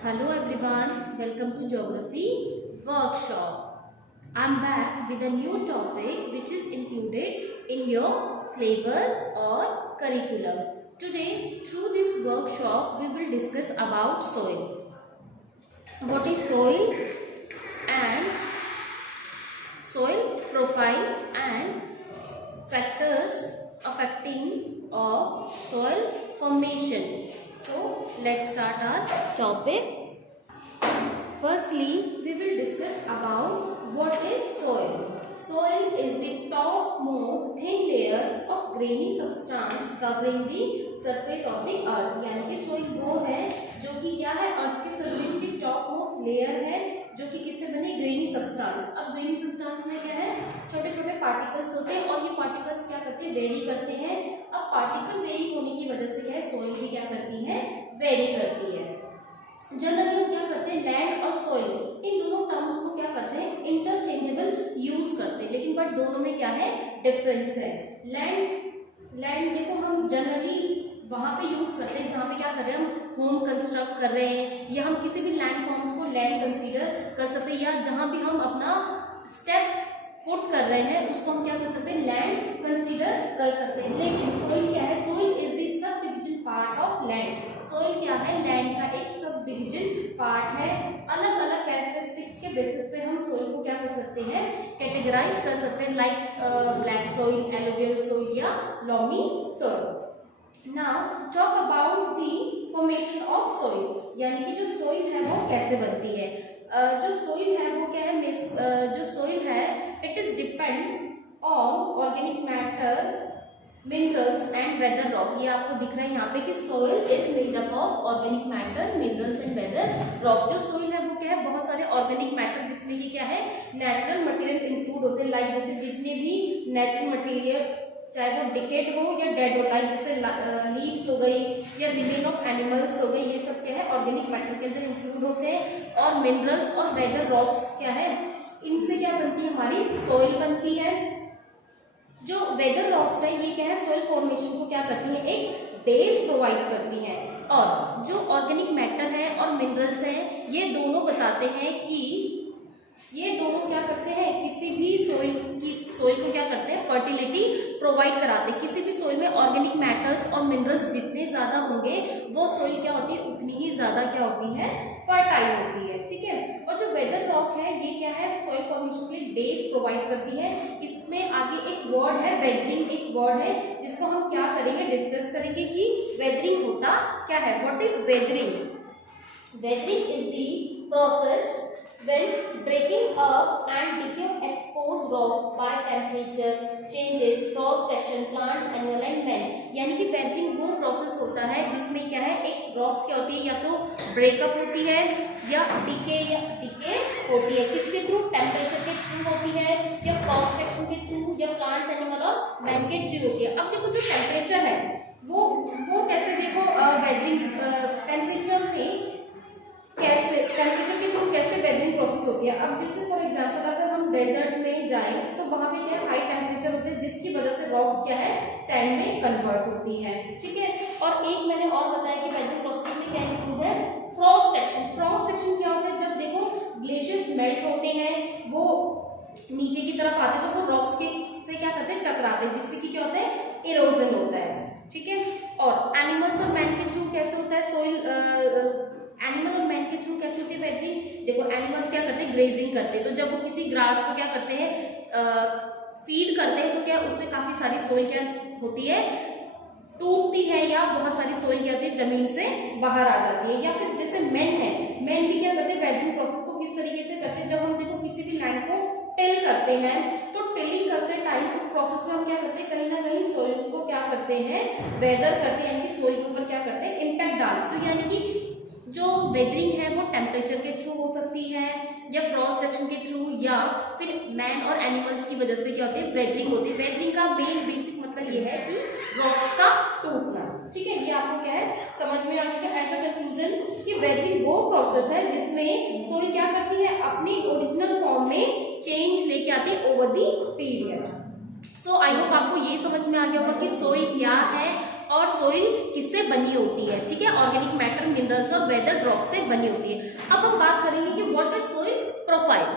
Hello everyone, welcome to Geography Workshop. I'm back with a new topic which is included in your syllabus or curriculum. Today, through this workshop, we will discuss about soil. What is soil and soil profile and factors affecting of soil formation. So, let's start our topic. Firstly, we will discuss about what is soil. Soil is the topmost thin layer of grainy substance covering the surface of the earth. यानी कि soil वो है जो कि क्या है, अर्थ के surface की टॉपमोस्ट लेयर है जो कि किससे बने, ग्रेनी सब्सटेंस। अब ग्रेनी सब्सटेंस में क्या है, छोटे छोटे पार्टिकल्स होते हैं और ये पार्टिकल्स क्या करते हैं, वेरी करते हैं। अब पार्टिकल वेरी होने की वजह से क्या है, सोइल भी क्या करती है, वेरी करती है। जनरली हम क्या करते हैं, लैंड और सॉइल इन दोनों टर्म्स को क्या करते हैं, इंटरचेंजेबल यूज करते हैं, लेकिन बट दोनों में क्या है, डिफरेंस है। लैंड देखो हम जनरली वहां पे यूज करते हैं जहां पे क्या कर रहे हैं, हम होम कंस्ट्रक्ट कर रहे हैं या हम किसी भी लैंड फॉर्म्स को लैंड कंसीडर कर सकते हैं, या जहां भी हम अपना स्टेप पुट कर रहे हैं उसको हम क्या कर सकते हैं, लैंड कंसीडर कर सकते हैं। लेकिन सोइल क्या है, soil is the sub division part of land. Soil क्या है, लैंड का एक सब डिविजन पार्ट है। अलग अलग कैरेक्टरिस्टिक्स के बेसिस पे हम सोइल को क्या कर सकते हैं, कैटेगराइज कर सकते हैं, like black soil, alluvial soil या loamy soil. Now talk about the formation of soil, यानी कि जो सोइल है वो कैसे बनती है। जो सोइल है वो क्या है, जो सोइल है it is depend on organic matter, minerals and weather rock. ये आपको दिख रहा है यहाँ पे कि soil is made up of organic matter, minerals and weather rock. जो सोइल है वो क्या है, बहुत सारे ऑर्गेनिक मैटर जिसमें कि क्या है, नेचुरल मटेरियल इंक्लूड होते हैं, लाइक जैसे जितने भी नेचुरल मटेरियल चाहे वो डिकेड हो या डेड हो, लाइक जैसे लीव्स हो गई या रिमेन ऑफ एनिमल्स हो गई, ये सब क्या है, ऑर्गेनिक मैटर के अंदर इंक्लूड होते हैं। और मिनरल्स और वेदर रॉक्स क्या है, इनसे क्या बनती है, हमारी सोइल बनती है। जो वेदर रॉक्स है ये क्या है, सोइल फॉर्मेशन को क्या करती है, एक बेस प्रोवाइड करती है। और जो ऑर्गेनिक मैटर है और मिनरल्स हैं ये दोनों बताते हैं कि ये दोनों क्या करते हैं, किसी भी सोइल को क्या करते हैं, फर्टिलिटी प्रोवाइड कराते हैं। किसी भी सोइल में ऑर्गेनिक मैटर्स और मिनरल्स जितने ज्यादा होंगे वो सोइल क्या होती है, उतनी ही ज्यादा क्या होती है, फर्टाइल होती है। ठीक है। और जो वेदर रॉक है ये क्या है, सोइल फॉर्मेशन के लिए बेस प्रोवाइड करती है। इसमें आगे एक वर्ड है वेदरिंग, एक वर्ड है जिसको हम क्या करेंगे, डिस्कस करेंगे कि वेदरिंग होता क्या है। What is weathering? Weathering is the process when breaking up and decay of exposed rocks by temperature changes, frost action, plants, animal and man। यानी कि वेदरिंग वो प्रोसेस होता है जिसमें क्या है, एक रॉक्स क्या होती है, या तो ब्रेकअप होती है या डिके होती है, किसके थ्रू, टेम्परेचर के थ्रू होती है या फ्रॉस्ट एक्शन के थ्रू या प्लांट्स, एनिमल और मैन के थ्रू होती है। अब देखो जो टेम्परेचर है वो कैसे, देखो वेदरिंग टेम्परेचर में कैसे, टेम्परेचर के थ्रू कैसे वेदरिंग प्रोसेस होती है। अब जैसे फॉर एग्जांपल अगर हम डेजर्ट में जाएं तो वहां पे क्या हाई टेम्परेचर होते हैं जिसकी वजह से रॉक्स क्या है, सैंड में कन्वर्ट होती है। ठीक है। और एक मैंने और बताया कि वेदरिंग प्रोसेस में क्या इंक्लूड है, फ्रॉस्ट एक्शन। फ्रॉस्ट एक्शन क्या होता है, जब देखो ग्लेशियर्स मेल्ट होते हैं, वो नीचे की तरफ आते हैं तो वो रॉक्स के से क्या करते हैं, टकराते हैं, जिससे कि क्या होता है, इरोजन होता है। ठीक है। और एनिमल्स और मैन के थ्रू कैसे होता है, सोइल एनिमल और मैन के थ्रू कैसे होती है वेदरिंग। देखो एनिमल्स क्या करते हैं, ग्रेजिंग करते हैं, तो जब वो किसी ग्रास को क्या करते हैं, फीड करते हैं, तो क्या उससे काफी सारी सोइल क्या होती है, टूटती है, या बहुत सारी सोइल क्या होती है, जमीन से बाहर आ जाती है। या फिर जैसे मैन है, मैन भी क्या करते हैं, वेदरिंग प्रोसेस को किस तरीके से करते हैं, जब हम देखो किसी भी लैंड को टिल करते हैं तो टिलिंग करते टाइम उस प्रोसेस में हम क्या करते हैं, कहीं ना कहीं सोइल को क्या करते हैं, वेदर करते हैं, यानी कि सोइल के ऊपर क्या करते हैं, इम्पैक्ट डालते हैं। तो यानी कि जो वेदरिंग है वो टेम्परेचर के थ्रू हो सकती है या फ्रॉस्ट सेक्शन के थ्रू, या फिर मैन और एनिमल्स की वजह से क्या होती है, वेदरिंग होती है। वेदरिंग का मेन बेसिक मतलब ये है कि रॉक्स का टूटना। ठीक है। ये आपको क्या है, समझ में आ गया ऐसा कंफ्यूजन कि वेदरिंग वो प्रोसेस है जिसमें सोइल क्या करती है, अपनी ओरिजिनल फॉर्म में चेंज लेके आती over the period. So I hope आपको ये समझ में आ गया होगा कि सोइल क्या है और सोइल किससे बनी होती है, ठीक है, ऑर्गेनिक मैटर, मिनरल्स और वेदर रॉक से बनी होती है। अब हम बात करेंगे कि what is soil profile.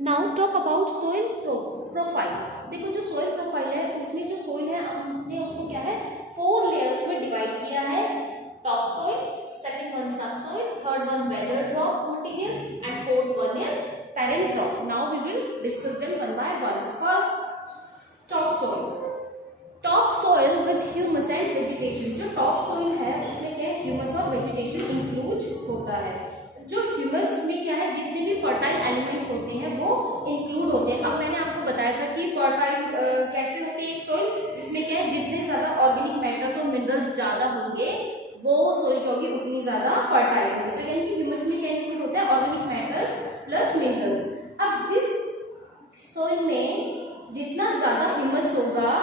Now talk about soil profile. देखो जो सोइल प्रोफाइल है उसमें जो सोइल है हमने उसको क्या है 4 लेयर्स में डिवाइड किया है। Top soil, second one sub soil, third one weather rock material and fourth one is parent rock. Now we will discuss them one by one. First top soil. Top soil with humus and vegetation. जो top soil है उसमें क्या है humus और vegetation include होता है। जो humus में क्या है जितने भी फर्टाइल एलिमेंट्स होते हैं वो इंक्लूड होते हैं। अब मैंने आपको बताया था कि फर्टाइल कैसे होती है एक सोइल, जिसमें क्या है जितने ज्यादा ऑर्गेनिक मैटर्स और मिनरल्स ज्यादा होंगे वो सोइल क्या होगी उतनी ज्यादा फर्टाइल होगी। तो यानी कि ह्यूमस में क्या इंक्लूड होता है ऑर्गेनिक मैटर्स प्लस मिनरल्स। अब जिस सोइल में जितना ज्यादा ह्यूमस होगा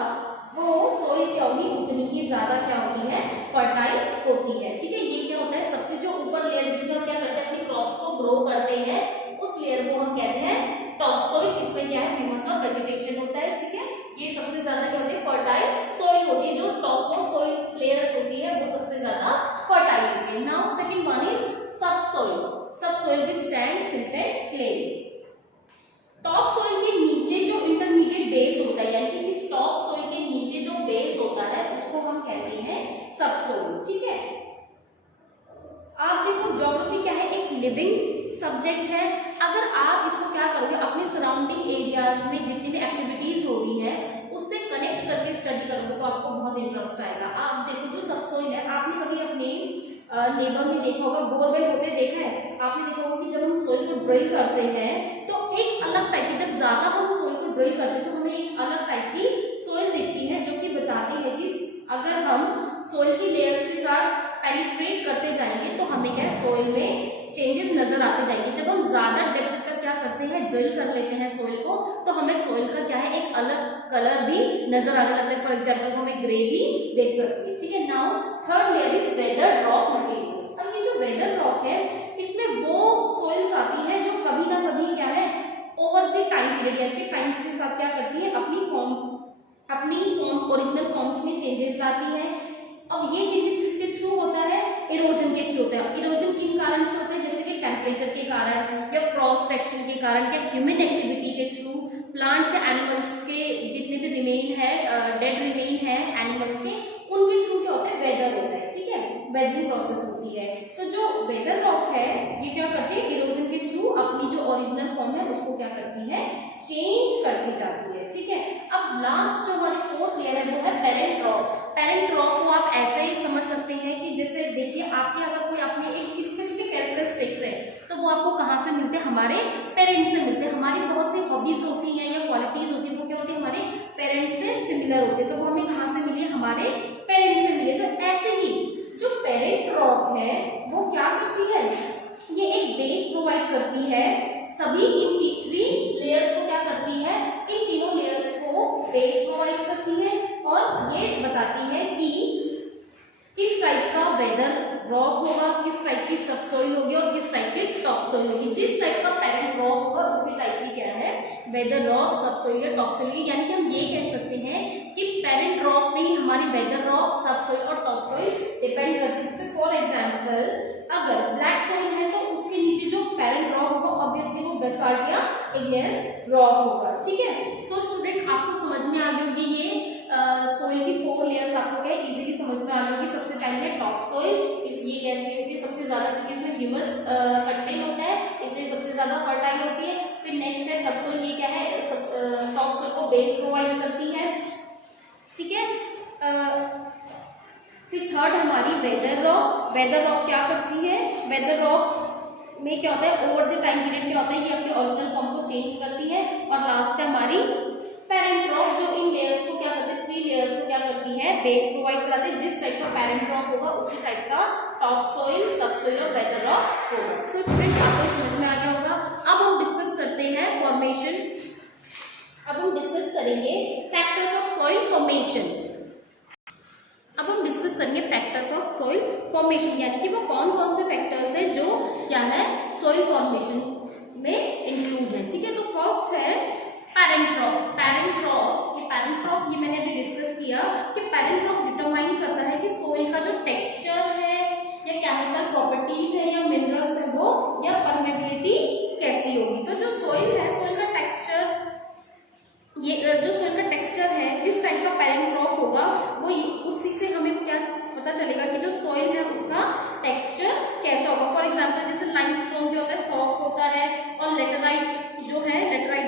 वो सोइल क्या होगी उतनी ही ज्यादा क्या होती है फर्टाइल होती है, ठीक है। ये क्या होता है सबसे जो ऊपर लेयर जिसमें हम क्या करते हैं अपनी क्रॉप्स को ग्रो करते हैं उस लेयर को हम कहते हैं टॉप सोइल। इसमें क्या है ह्यूमस और वेजिटेशन होता है, ठीक है। ये सबसे ज्यादा क्या होती है फर्टाइल सोइल होती है। जो टॉप मोस्ट सोइल लेयर्स होती है वो सबसे ज्यादा फर्टाइल होती है। नाउ सेकंड वन इज सब सोइल। सब soil with sand, silt and clay. Top soil के नीचे जो इंटरमीडिएट बेस होता है यानी कि इस टॉप सोइल के नीचे जो बेस होता है उसको हम कहते हैं सब सोइल, ठीक है। आप देखो ज्योग्राफी क्या है एक लिविंग सब्जेक्ट है। अगर आप इसको क्या करोगे अपने सराउंडिंग एरियाज में जितनी भी एक्टिविटीज हो रही है उससे कनेक्ट करके स्टडी करोगे तो आपको बहुत इंटरेस्ट आएगा। आप देखो जो सब सोइल है आपने कभी अपने नेबर में देखा होगा, बोरवेल होते देखा है आपने, देखा होगा कि जब हम सोइल को ड्रिल करते हैं तो एक अलग टाइप की, जब ज्यादा हम सोइल को ड्रिल करते हैं तो हमें एक अलग टाइप की सोइल दिखती है जो कि बताती है कि अगर हम सोइल की लेयर्स के साथ पेनिट्रेट करते जाएंगे तो हमें क्या है सोइल में चेंजेस नजर आते जाएंगे। जब हम ज्यादा डेप्थ तक क्या करते हैं ड्रिल कर लेते हैं सोइल को तो हमें सोइल का क्या है एक अलग कलर भी नजर आने लगता है। फॉर एग्जाम्पल हमें ग्रे भी देख सकते हैं, ठीक है। Now third layer is whether rock materials. अब ये जो वेदर रॉक है इसमें वो सोइल्स आती है जो कभी ना कभी क्या है ओवर द टाइम पीरियड यानी कि टाइम के साथ क्या करती है अपनी फॉर्म ओरिजिनल फॉर्म्स में चेंजेस लाती है। अब ये चेंजेस किसके थ्रू होता है इरोजन के थ्रू होता है। इरोजन किन कारण से होता है जैसे कि टेम्परेचर के कारण या फ्रॉस्ट एक्शन के कारण या ह्यूमन एक्टिविटी के थ्रू, प्लांट्स या एनिमल्स के जितने भी रिमेन है डेड रिमेन है एनिमल्स के उनके थ्रू क्या होता है वेदर होता है, ठीक है, वेदरिंग प्रोसेस होती है। तो जो वेदर रॉक है ये क्या करती है इरोजन के थ्रू अपनी जो ओरिजिनल फॉर्म है उसको क्या करती है चेंज करती जाती है, ठीक है। अब लास्ट जो हमारी फोर्थ लेयर है वो है पेरेंट रॉक। पेरेंट रॉक को आप ऐसे ही समझ सकते हैं कि जैसे देखिए आपके अगर कोई अपने एक स्पेसिफिक कैरेक्टरिस्टिक्स है तो वो आपको कहाँ से मिलते हैं हमारे पेरेंट्स से मिलते हैं। हमारी बहुत सी हॉबीज होती हैं या क्वालिटीज होती है वो क्या होती है हमारे पेरेंट्स से सिमिलर होते हैं, तो वो हमें कहाँ से मिली है हमारे पेरेंट्स से मिले। तो ऐसे ही जो पेरेंट रॉक है वो क्या करती है ये एक बेस प्रोवाइड करती है सभी इन 3 लेयर्स को क्या करती है इन तीनों लेयर्स को बेस प्रोवाइड करती है और ये बताती है कि किस टाइप का वेदर रॉक होगा, किस टाइप की सब सोइल होगी और किस टाइप की टॉप सोइल होगी। जिस टाइप का पेरेंट रॉक होगा उसी टाइप की क्या है वेदर रॉक, सब सोइल या टॉप सोइल। यानी कि हम ये कह सकते हैं कि पेरेंट रॉक में ही हमारी वेदर रॉक, सब सोइल और टॉप सोइल डिपेंड करती है। जैसे फॉर एग्जाम्पल अगर ब्लैक सोइल है तो उसके नीचे जो पेरेंट रॉक होगा ऑब्वियसली वो बेसाल्ट या इग्नेयस रॉक होगा, ठीक है। सो स्टूडेंट आपको समझ में आ गई होगी ये सोइल की 4 लेयर्स आपको क्या इजीली समझ में आ गई। सबसे पहले है टॉप सोइल, इसलिए कैसे होती है सबसे ज्यादा क्योंकि इसमें ह्यूमस कंटेंट होता है इसलिए सबसे ज्यादा फर्टाइल होती है। फिर नेक्स्ट है सब सोइल, ये क्या है टॉप सोइल को बेस प्रोवाइड करती है, ठीक है। फिर थर्ड हमारी वेदर रॉक। वेदर रॉक क्या करती है वेदर रॉक में क्या होता है ओवर द टाइम पीरियड क्या होता है ये अपने ओरिजिनल फॉर्म को चेंज करती है। और लास्ट है हमारी पेरेंट रॉक जो इन लेयर्स को क्या करते हैं 3 लेयर्स को क्या करती है बेस प्रोवाइड कराते हैं। जिस टाइप का पेरेंट रॉक होगा उसी टाइप का टॉप सोइल, सब सोइल और वेदर रॉक होगा। सो स्टूडेंट आपको समझ में आ गया होगा। अब हम डिस्कस करते हैं फॉर्मेशन। अब हम डिस्कस करेंगे फैक्टर्स ऑफ सॉइल फॉर्मेशन। अब हम डिस्कस करेंगे फैक्टर्स ऑफ सॉइल फॉर्मेशन यानी कि वो कौन कौन से फैक्टर्स है जो क्या है सॉइल फॉर्मेशन में इंक्लूड है, ठीक है। तो फर्स्ट है पेरेंट रॉक। पेरेंट रॉक ये मैंने अभी डिस्कस किया कि पेरेंट रॉक है, और लेटराइट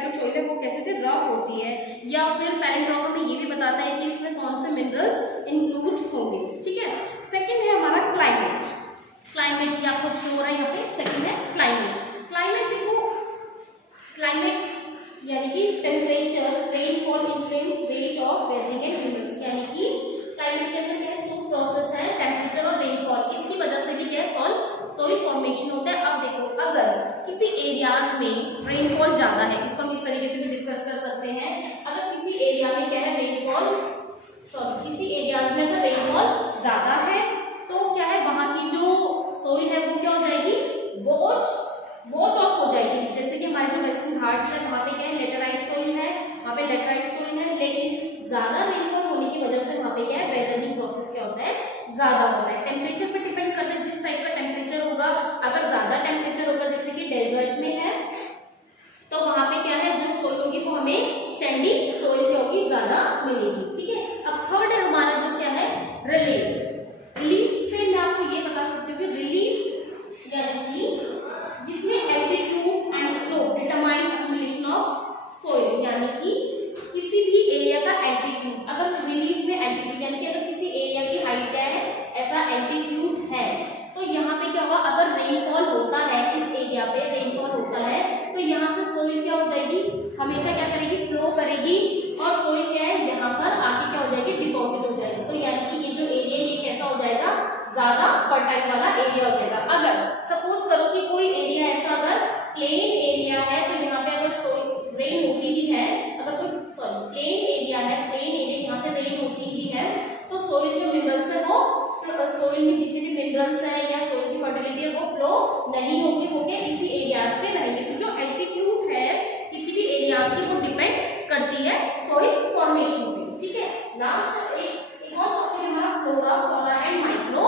जो सोइल है वो कैसे होती है, रफ होती है, या फिर पेरेंट रॉक में ये भी बताता है कि इसमें कौन से मिनरल्स इंक्लूड होंगे। ठीक है, सेकंड है हमारा क्लाइमेट। क्लाइमेट ये आपको शो हो रहा है यहाँ पे, सेकंड है क्लाइमेट। क्लाइमेट देखो, क्लाइमेट यानी कि temperature, rainfall, influence rate of weathering and humans, यानी कि क्लाइमेट के अंदर क्या है, दो प्रोसेस है, टेम्परेचर और रेनफॉल, इसकी वजह से भी क्या है, सोइल फॉर्मेशन होता है। अब देखो, अगर किसी एरियाज में रेनफॉल ज्यादा है, इसको हम इस तरीके से भी डिस्कस कर सकते हैं, अगर किसी एरिया में क्या है रेनफॉल, किसी एरियाज में अगर रेनफॉल ज्यादा है तो क्या है, वहां की जो सोइल है वो क्या हो जाएगी, वॉश ऑफ हो जाएगी। जैसे कि हमारे जो वेस्टर्न घाट्स है वहां पे क्या है, लेटराइट सोइल है, वहां पे लेटराइट सोइल है, लेकिन ज्यादा रेनफॉल होने की वजह से वहां पे क्या है, वेदरिंग प्रोसेस क्या होता है, ज्यादा होता है। टेम्परेचर पर डिपेंड करता है, जिस टाइप का टेम्परेचर होगा, अगर ज्यादा टेम्परेचर होगा जैसे कि डेजर्ट में है तो वहां पे क्या है, जो सोइल होगी वो हमें सैंडी सोइल क्या होगी, ज्यादा मिलेगी। ठीक है, अब थर्ड है हमारा जो क्या है, रिलीफ। रिलीफ से मैं आपको ये बता सकती हूँ कि रिलीफ यानी कि जिसमें altitude and slope determine accumulation of soil, यानी कि किसी भी एरिया का एल्टीट्यूड, अगर रिलीफ में एल्टीट्यूड यानी कि अगर किसी एरिया की हाइट है, ऐसा एल्टीट्यूड है, तो यहाँ पे क्या होगा, अगर रेनफॉल होता है, इस एरिया पे रेनफॉल होता है, तो यहाँ से सोइल क्या हो जाएगी, हमेशा क्या करेगी, फ्लो करेगी, और सोइल क्या है, यहाँ पर आके क्या हो जाएगी, डिपॉजिट हो जाएगी। तो यानी कि ये जो एरिया ये कैसा हो जाएगा, ज्यादा फर्टाइल वाला एरिया हो जाएगा। अगर सपोज करो कि कोई एरिया ऐसा अगर प्लेन एरिया है, तो यहाँ पे अगर सोइल रेन होती ही है, अगर कोई प्लेन एरिया है, प्लेन एरिया यहाँ पे रेन होती ही है, तो सोइल जो मिनरल्स है वो, सोइल में जितने भी मिनरल्स है या सोइल की फर्टिलिटी है वो फ्लो नहीं होंगे इसी एरियाज पे रहेंगे। तो जो एल्टीट्यूड है किसी भी एरियाज की वो डिपेंड करती है सोइल फॉर्मेशन पे। ठीक है, लास्ट एक और टॉपिक हमारा flora, fauna and micro,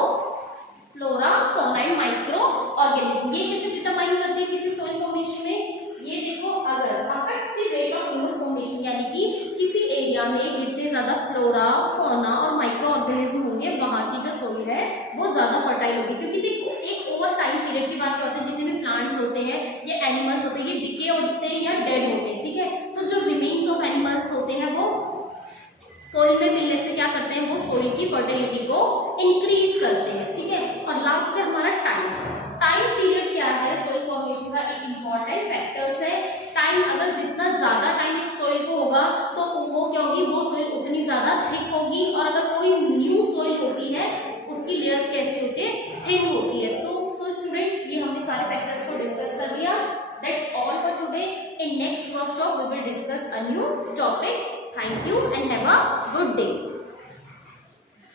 flora, fauna and micro organism. ये कैसे डिटरमाइन करती है किसी सोइल फॉर्मेशन में, ये देखो, अगर affect the rate of humus formation, यानी कि किसी एरिया में जितने ज्यादा फ्लोरा, फौना और माइक्रो ऑर्गेनिज्म होंगे, वहां की जो सोइल है वो ज्यादा फर्टाइल होगी। क्योंकि देखो, एक ओवर टाइम पीरियड की बात होती है, जितने भी प्लांट्स होते हैं, ये एनिमल्स होते हैं, ये डिके होते हैं या डेड होते हैं। ठीक है, तो जो रिमेन्स ऑफ एनिमल्स होते हैं वो सोइल में मिलने से क्या करते हैं, वो सोइल की फर्टिलिटी को इंक्रीज करते हैं। ठीक है, और लास्ट है हमारा टाइम पीरियड क्या है सोइल फॉर्मेशन का, एक इंपॉर्टेंट फैक्टर्स है। टाइम, अगर जितना ज्यादा टाइम एक सोइल को होगा तो वो क्या होगी, वो सोइल उतनी ज्यादा थिक होगी, और अगर कोई न्यू सोइल होती है उसकी लेयर्स कैसी होती है, थिन होती है। तो सो स्टूडेंट्स, ये हमने सारे फैक्टर्स को डिस्कस कर लिया। That's all for today. In next workshop we will discuss a new topic. Thank you and have a good day.